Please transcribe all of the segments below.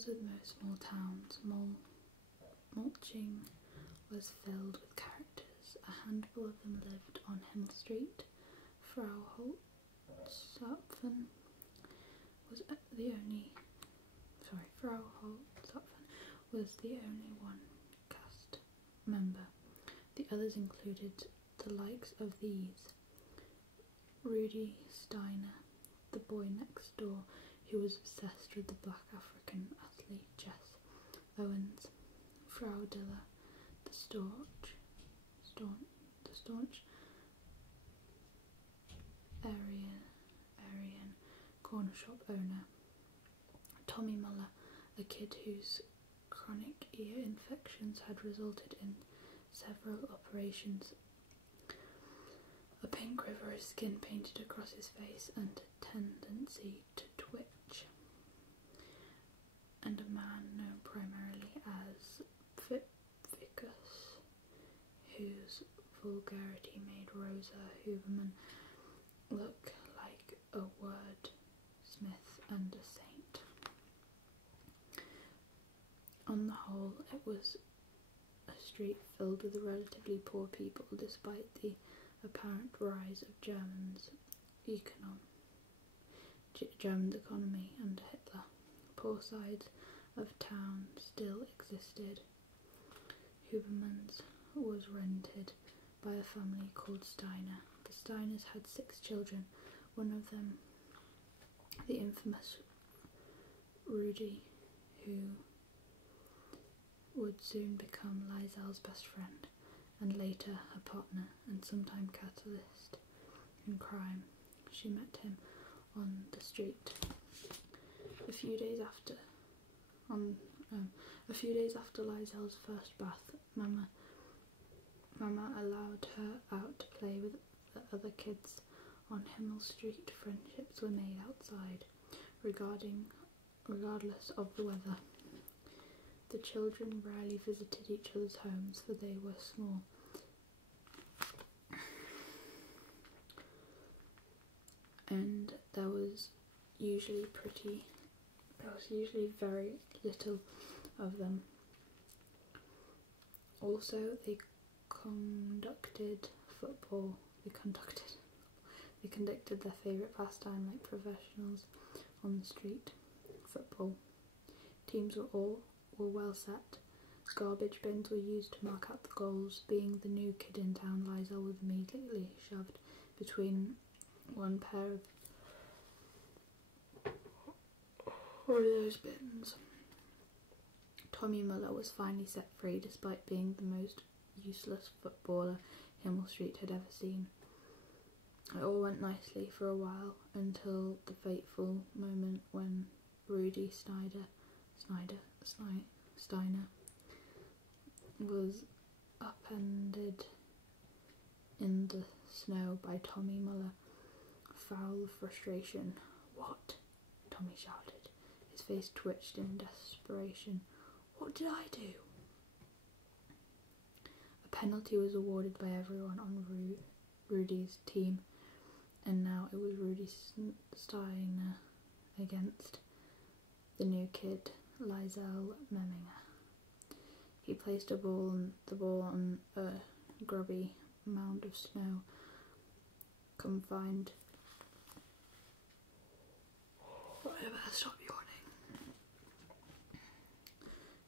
As with most small towns, mulching was filled with characters. A handful of them lived on Himmel Street. Frau Holtzapfen was the only one cast member. The others included the likes of these: Rudy Steiner, the boy next door who was obsessed with the black African athlete Jesse Owens, Frau Diller, the staunch Aryan corner shop owner, Tommy Muller, a kid whose chronic ear infections had resulted in several operations, a pink river of skin painted across his face and a tendency to twitch, and a man known primarily as Pfiffikus, whose vulgarity made Rosa Huberman look like a wordsmith and a saint. On the whole, it was a street filled with relatively poor people, despite the apparent rise of Germany's economy under Hitler. Poor sides of town still existed. Huberman's was rented by a family called Steiner. The Steiners had 6 children, one of them the infamous Rudy, who would soon become Liesel's best friend and later her partner and sometime catalyst in crime. She met him on the street. A few days after Liesel's first bath, Mama allowed her out to play with the other kids on Himmel Street. Friendships were made outside, regardless of the weather. The children rarely visited each other's homes, for they were small. And there was usually very little of them. Also, they conducted their favourite pastime like professionals on the street. Football. Teams were well set. Garbage bins were used to mark out the goals. Being the new kid in town, Liesel was immediately shoved between one pair of those bins. Tommy Muller was finally set free, despite being the most useless footballer Himmel Street had ever seen. It all went nicely for a while, until the fateful moment when Rudy Steiner was upended in the snow by Tommy Muller. Foul of frustration. "What?" Tommy shouted. His face twitched in desperation. "What did I do?" A penalty was awarded by everyone on Rudy's team, and now it was Rudy Steiner against the new kid, Liesel Memminger. He placed the ball on a grubby mound of snow, confined. I better stop yawning.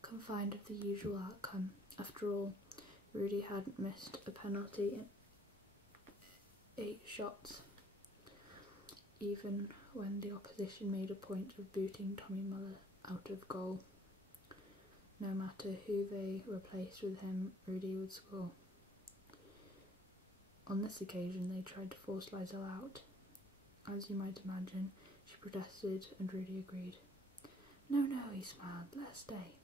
Confined of the usual outcome. After all, Rudy hadn't missed a penalty in 8 shots, even when the opposition made a point of booting Tommy Muller out of goal. No matter who they replaced with him, Rudy would score. On this occasion, they tried to force Liesel out. As you might imagine, she protested and Rudy agreed. "No, he smiled, let us stay."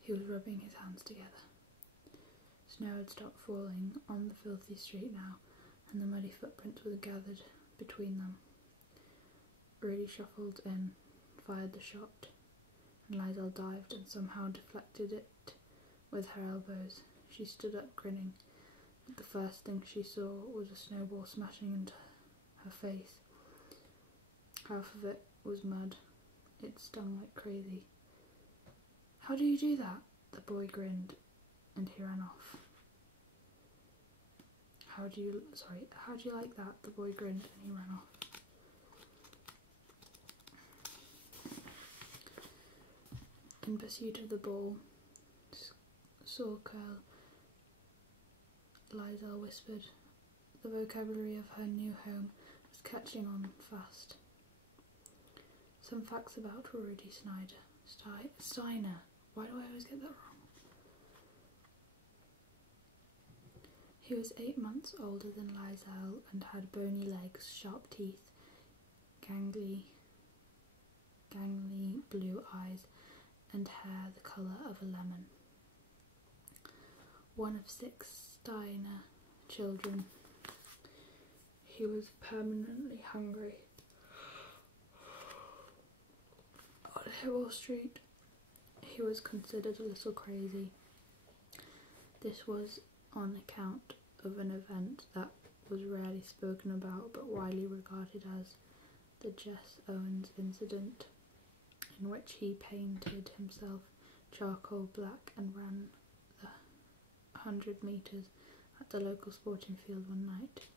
He was rubbing his hands together. Snow had stopped falling on the filthy street now, and the muddy footprints were gathered between them. Rudy shuffled in, fired the shot, and Liesel dived and somehow deflected it with her elbows. She stood up grinning, but the first thing she saw was a snowball smashing into her face. Half of it was mud. It stung like crazy. How do you do that? The boy grinned, and he ran off. How do you like that? The boy grinned, and he ran off. In pursuit of the ball, saw curl, Liesel whispered. The vocabulary of her new home was catching on fast. Some facts about Rudy Steiner. Why do I always get that wrong? He was 8 months older than Liesel and had bony legs, sharp teeth, gangly blue eyes, and hair the colour of a lemon. One of 6 Steiner children, he was permanently hungry. On Himmel Street, he was considered a little crazy. This was on account of an event that was rarely spoken about but widely regarded as the Jesse Owens incident, in which he painted himself charcoal black and ran the 100 metres at the local sporting field one night.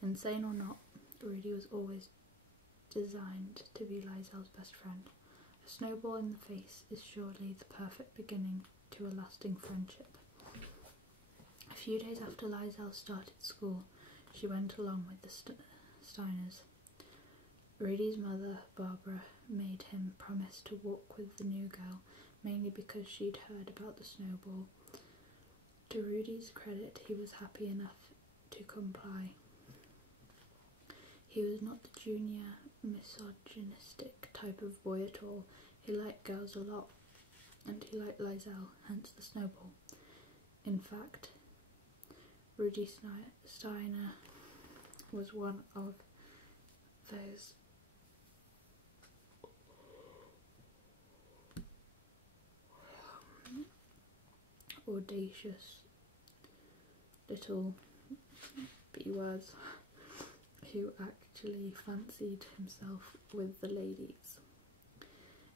Insane or not, Rudy was always designed to be Liesel's best friend. A snowball in the face is surely the perfect beginning to a lasting friendship. A few days after Liesel started school, she went along with the Steiners. Rudy's mother, Barbara, made him promise to walk with the new girl, mainly because she'd heard about the snowball. To Rudy's credit, he was happy enough to comply. He was not the junior, misogynistic type of boy at all. He liked girls a lot, and he liked Liesel, hence the snowball. In fact, Rudy Steiner was one of those audacious little B-words who actually fancied himself with the ladies.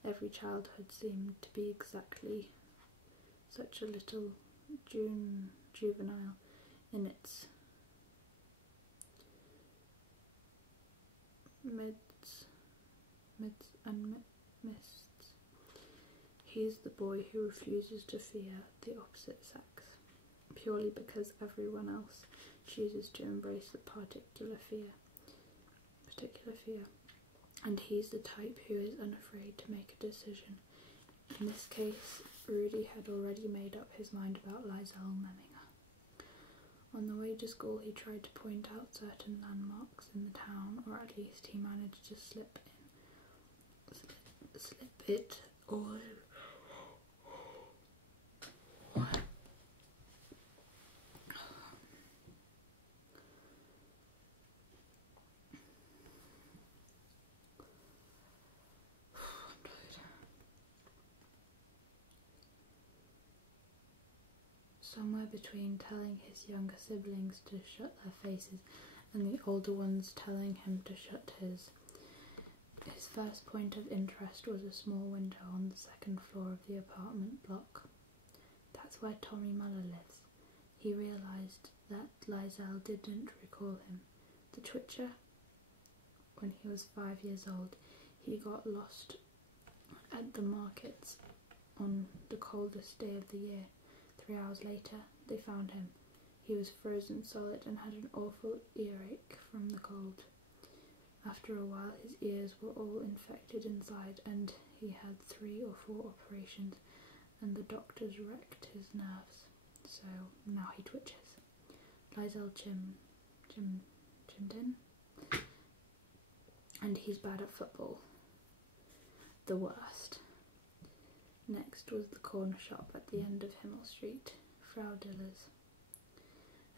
Every childhood seemed to be exactly such a little juvenile in its midst. He's the boy who refuses to fear the opposite sex, purely because everyone else chooses to embrace the particular fear. And he's the type who is unafraid to make a decision. In this case, Rudy had already made up his mind about Liesel Memminger. On the way to school, he tried to point out certain landmarks in the town, or at least he managed to slip it all in. Somewhere between telling his younger siblings to shut their faces and the older ones telling him to shut his. His first point of interest was a small window on the second floor of the apartment block. That's where Tommy Muller lives. He realised that Liesel didn't recall him. The Twitcher, when he was 5 years old, he got lost at the markets on the coldest day of the year. 3 hours later, they found him. He was frozen solid and had an awful earache from the cold. After a while, his ears were all infected inside, and he had 3 or 4 operations, and the doctors wrecked his nerves. So now he twitches. Liesel chimed in, and he's bad at football. The worst. Next was the corner shop at the end of Himmel Street, Frau Diller's.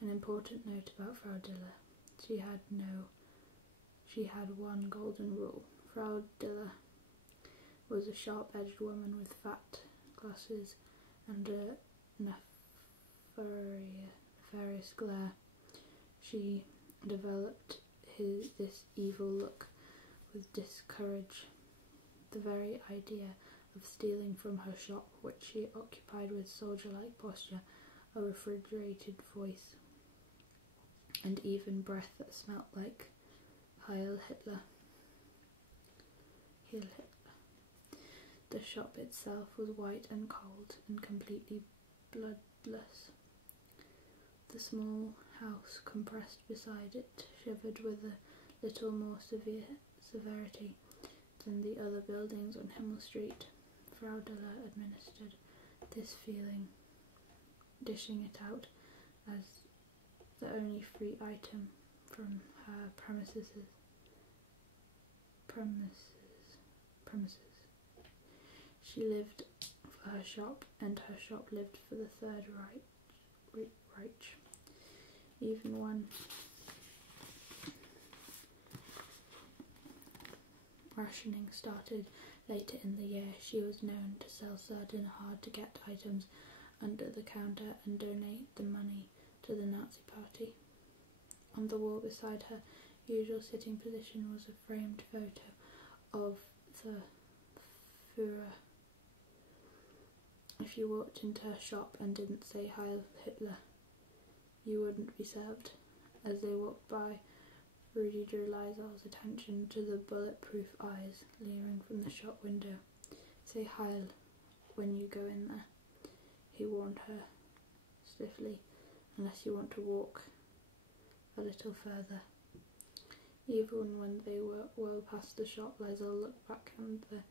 An important note about Frau Diller. She had one golden rule. Frau Diller was a sharp-edged woman with fat glasses and a nefarious glare. She developed this evil look with discourage. The very idea of stealing from her shop, which she occupied with soldier-like posture, a refrigerated voice, and even breath that smelt like Heil Hitler. The shop itself was white and cold and completely bloodless. The small house compressed beside it shivered with a little more severity than the other buildings on Himmel Street. Frau Diller administered this feeling, dishing it out as the only free item from her premises. She lived for her shop, and her shop lived for the Third Reich. Even when rationing started later in the year, she was known to sell certain hard-to-get items under the counter and donate the money to the Nazi Party. On the wall beside her usual sitting position was a framed photo of the Führer. If you walked into her shop and didn't say Heil Hitler, you wouldn't be served. As they walked by, Rudy drew Liesel's attention to the bulletproof eyes leering from the shop window. "Say Heil when you go in there," he warned her stiffly, "unless you want to walk a little further." Even when they were well past the shop, Liesel looked back and the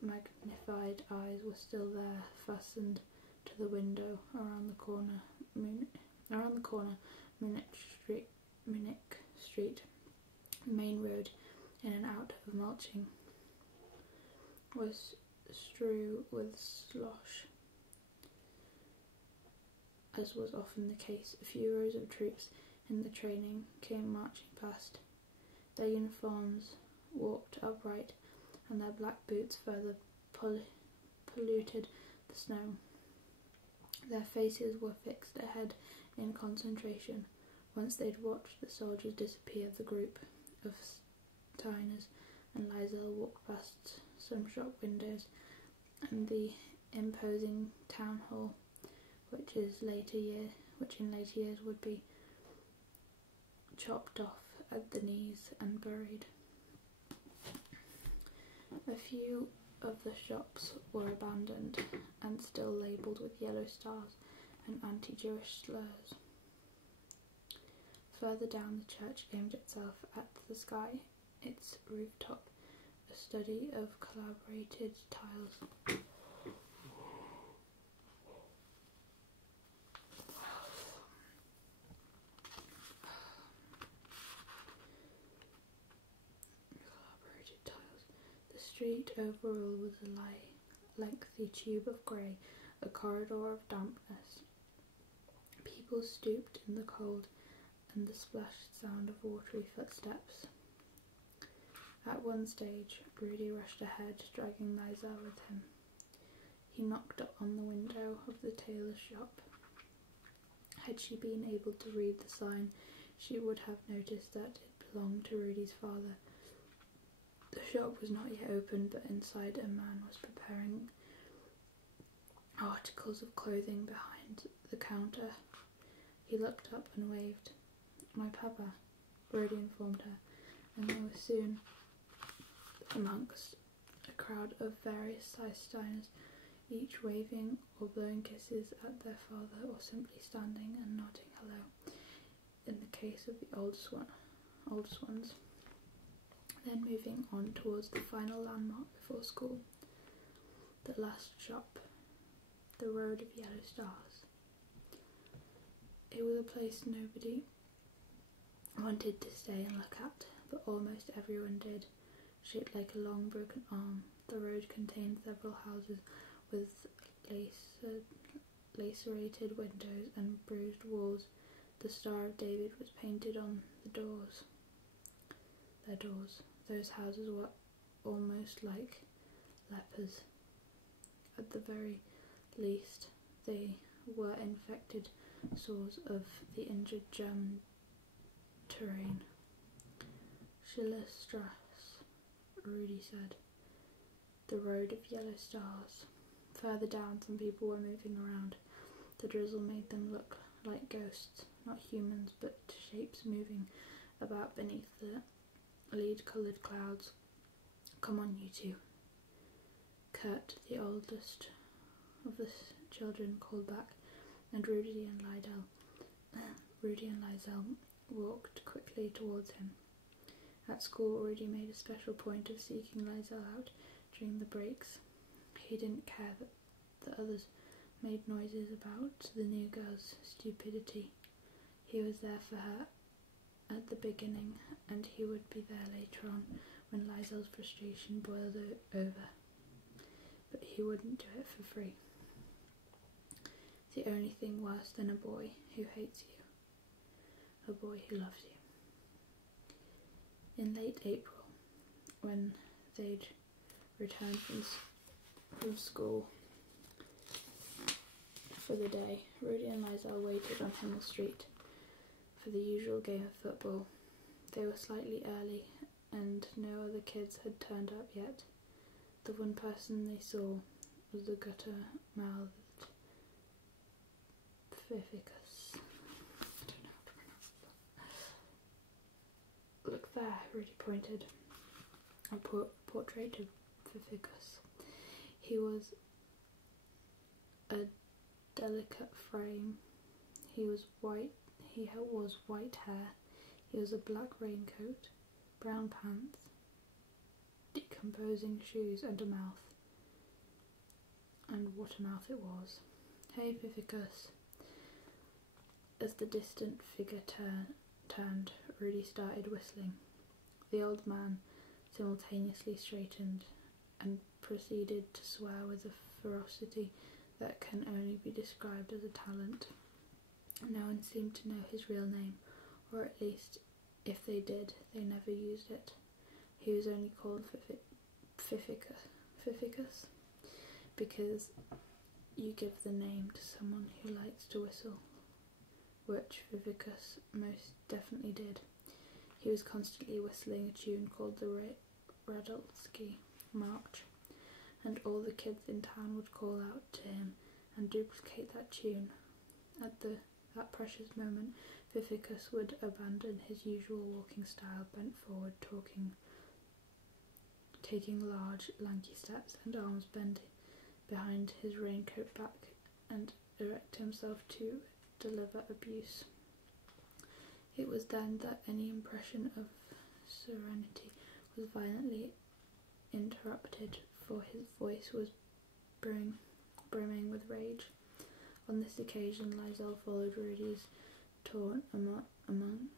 magnified eyes were still there, fastened to the window around the corner, Munich Street. The main road in and out of Mulching was strewn with slosh, as was often the case. A few rows of troops in the training came marching past. Their uniforms walked upright, and their black boots further polluted the snow. Their faces were fixed ahead in concentration. Once they'd watched the soldiers disappear, the group of Steiners and Liesel walked past some shop windows and the imposing town hall, which in later years would be chopped off at the knees and buried. A few of the shops were abandoned and still labelled with yellow stars and anti-Jewish slurs. Further down, the church aimed itself at the sky, its rooftop a study of collaborated tiles. The street overall was a lengthy tube of grey, a corridor of dampness. People stooped in the cold and the splashed sound of watery footsteps. At one stage, Rudy rushed ahead, dragging Liesel with him. He knocked on the window of the tailor's shop. Had she been able to read the sign, she would have noticed that it belonged to Rudy's father. The shop was not yet open, but inside a man was preparing articles of clothing behind the counter. He looked up and waved. "My papa," Rudy informed her, and they were soon amongst a crowd of various sized Steiners, each waving or blowing kisses at their father, or simply standing and nodding hello, in the case of the oldest ones. Then moving on towards the final landmark before school, the last shop, the Road of Yellow Stars. It was a place nobody wanted to stay and look at, but almost everyone did. Shaped like a long broken arm, the road contained several houses with lacerated windows and bruised walls. The Star of David was painted on their doors. Those houses were almost like lepers. At the very least, they were infected sores of the injured German terrain. Schillerstrasse, Rudy said. the road of yellow stars. Further down, some people were moving around. The drizzle made them look like ghosts, not humans, but shapes moving about beneath the lead-coloured clouds. "Come on, you two," Kurt, the oldest of the children, called back, and Rudy and Liesel walked quickly towards him. At school, Rudy made a special point of seeking Liesel out during the breaks. He didn't care that the others made noises about the new girl's stupidity. He was there for her at the beginning, and he would be there later on when Liesel's frustration boiled over. But he wouldn't do it for free. The only thing worse than a boy who hates you, a boy who loves you. In late April, when they'd returned from school for the day, Rudy and Liesel waited on Himmel Street for the usual game of football. They were slightly early, and no other kids had turned up yet. The one person they saw was the gutter-mouthed Pfiffikus. I don't know how to pronounce that. "Look there," Rudy pointed. A portrait of Pfiffikus. He was a delicate frame. He was white. He was white hair. He was a black raincoat, brown pants, decomposing shoes, and a mouth. And what a mouth it was. "Hey, Pfiffikus." As the distant figure turned, Rudy started whistling. The old man simultaneously straightened and proceeded to swear with a ferocity that can only be described as a talent. No one seemed to know his real name, or at least, if they did, they never used it. He was only called Pfiffikus because you give the name to someone who likes to whistle, which Pfiffikus most definitely did. He was constantly whistling a tune called the Radolski March, and all the kids in town would call out to him and duplicate that tune. At that precious moment, Pfiffikus would abandon his usual walking style, bent forward, taking large, lanky steps, and arms bent behind his raincoat back, and erect himself to deliver abuse. It was then that any impression of serenity was violently interrupted, for his voice was brimming with rage. On this occasion, Liesel followed Rudy's taunt among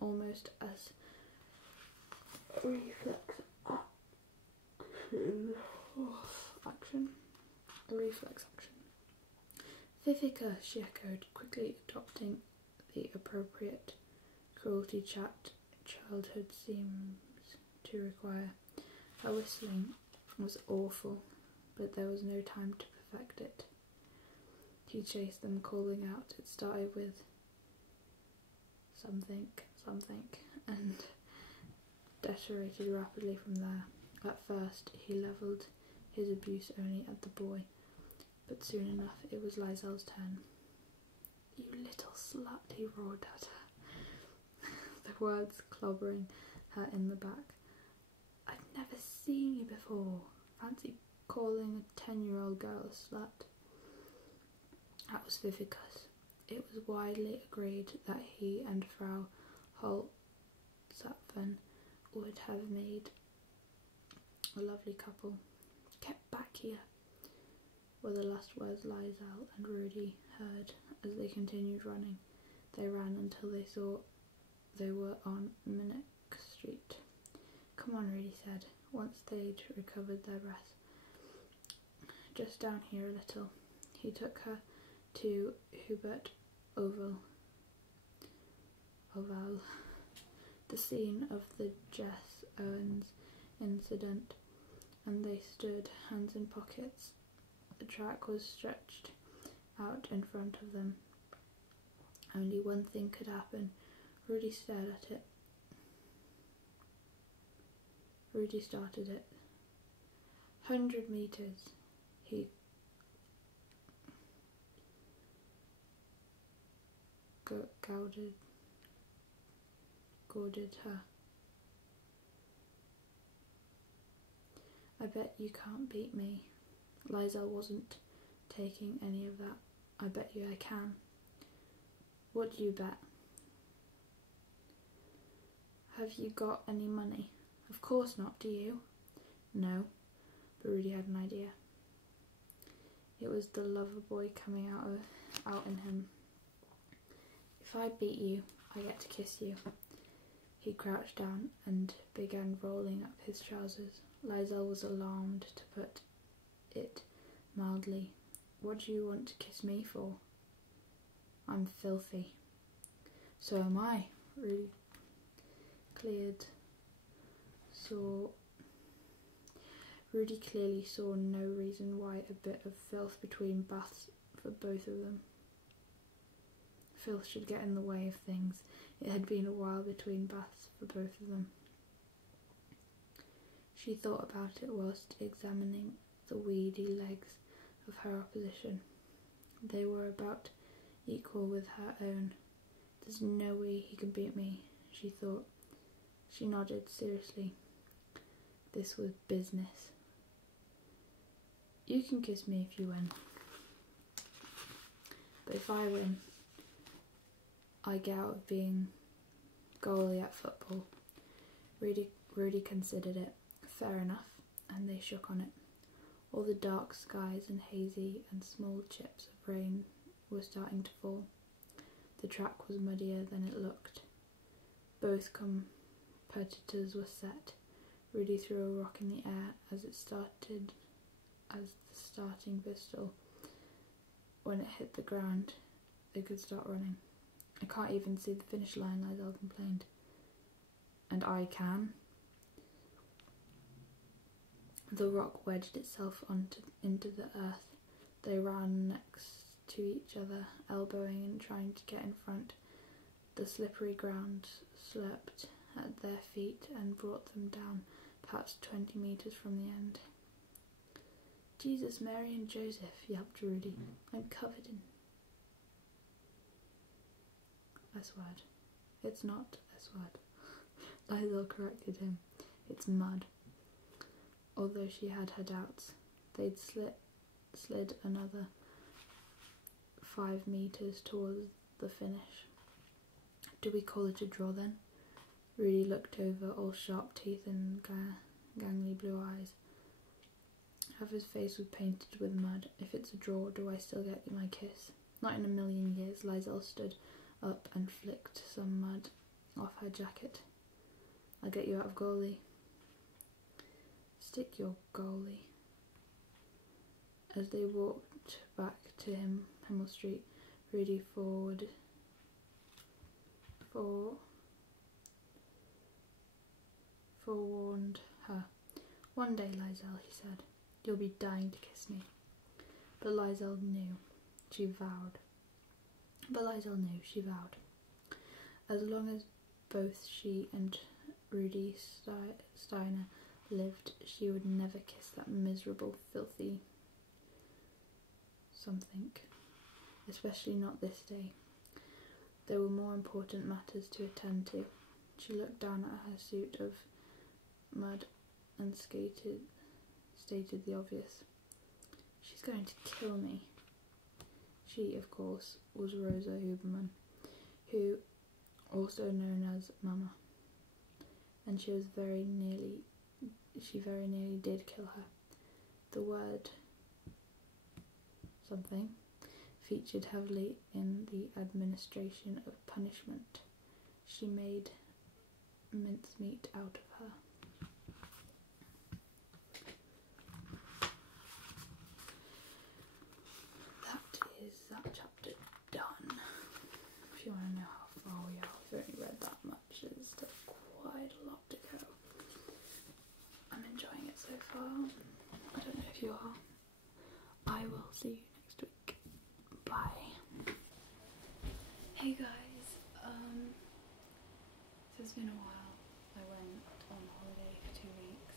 almost as a reflex action. "Pfiffikus," she echoed, quickly adopting the appropriate cruelty childhood seems to require. Her whistling was awful, but there was no time to perfect it. He chased them, calling out. It started with something, and deteriorated rapidly from there. At first, he levelled his abuse only at the boy, but soon enough it was Liesel's turn. "You little slut," he roared at her, the words clobbering her in the back. "I've never seen you before. Fancy calling a 10-year-old girl a slut." That was Pfiffikus. It was widely agreed that he and Frau Holtzapfen would have made a lovely couple. "Get back here," were the last words Liesel and Rudy heard as they continued running. They ran until they saw they were on Himmel Street. "Come on," Rudy said, once they'd recovered their breath. "Just down here a little." He took her to Hubert Oval, the scene of the Jesse Owens incident, and they stood, hands in pockets. The track was stretched out in front of them. Only one thing could happen. Rudy stared at it. Rudy started it. 100 metres, he goaded her. I bet you can't beat me. Liesel wasn't taking any of that. I bet you I can. What do you bet? Have you got any money? Of course not, do you? No, but Rudy had an idea. It was the lover boy coming out in him. If I beat you, I get to kiss you. He crouched down and began rolling up his trousers. Liesel was alarmed, to put it mildly. What do you want to kiss me for? I'm filthy. So am I, Rudy Rudy clearly saw no reason why a bit of filth between baths for both of them. Filth should get in the way of things. It had been a while between baths for both of them. She thought about it whilst examining the weedy legs of her opposition. They were about equal with her own. There's no way he can beat me, she thought. She nodded seriously. This was business. You can kiss me if you win. But if I win, I get out of being goalie at football. Rudy considered it. Fair enough, and they shook on it. All the dark skies and hazy and small chips of rain were starting to fall. The track was muddier than it looked. Both competitors were set. Rudy threw a rock in the air as the starting pistol. When it hit the ground, they could start running. I can't even see the finish line, Liesel complained. And I can. The rock wedged itself into the earth. They ran next to each other, elbowing and trying to get in front. The slippery ground slurped at their feet and brought them down, perhaps 20 metres from the end. Jesus, Mary and Joseph, yelped Rudy. I'm covered in... S-word. It's not S-word. Liesel corrected him. It's mud. Although she had her doubts, they'd slid another 5 metres towards the finish. Do we call it a draw then? Rudy looked over, all sharp teeth and gangly blue eyes. Half his face was painted with mud. If it's a draw, do I still get my kiss? Not in a million years. Liesel stood up and flicked some mud off her jacket. I'll get you out of goalie. Stick your goalie. As they walked back to Himmel Street, Rudy forewarned her. One day, Liesel, he said, you'll be dying to kiss me. But Liesel knew. She vowed. As long as both she and Rudy Steiner lived, she would never kiss that miserable, filthy something. Especially not this day. There were more important matters to attend to. She looked down at her suit of mud and stated the obvious. She's going to kill me. She, of course, was Rosa Huberman, who, also known as Mama, and she very nearly did kill her. The word something featured heavily in the administration of punishment. She made mincemeat out of her. That is that chapter done. If you want to know how far we are, we've only read that much. There's still quite a lot to go. I'm enjoying it so far. I don't know if you are. I will see you next week. Bye. Hey guys, so it's been a while. I went on holiday for 2 weeks.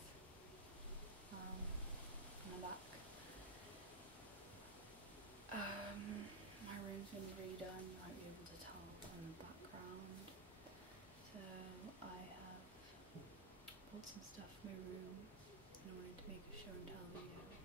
some stuff for my room and I wanted to make a show and tell video.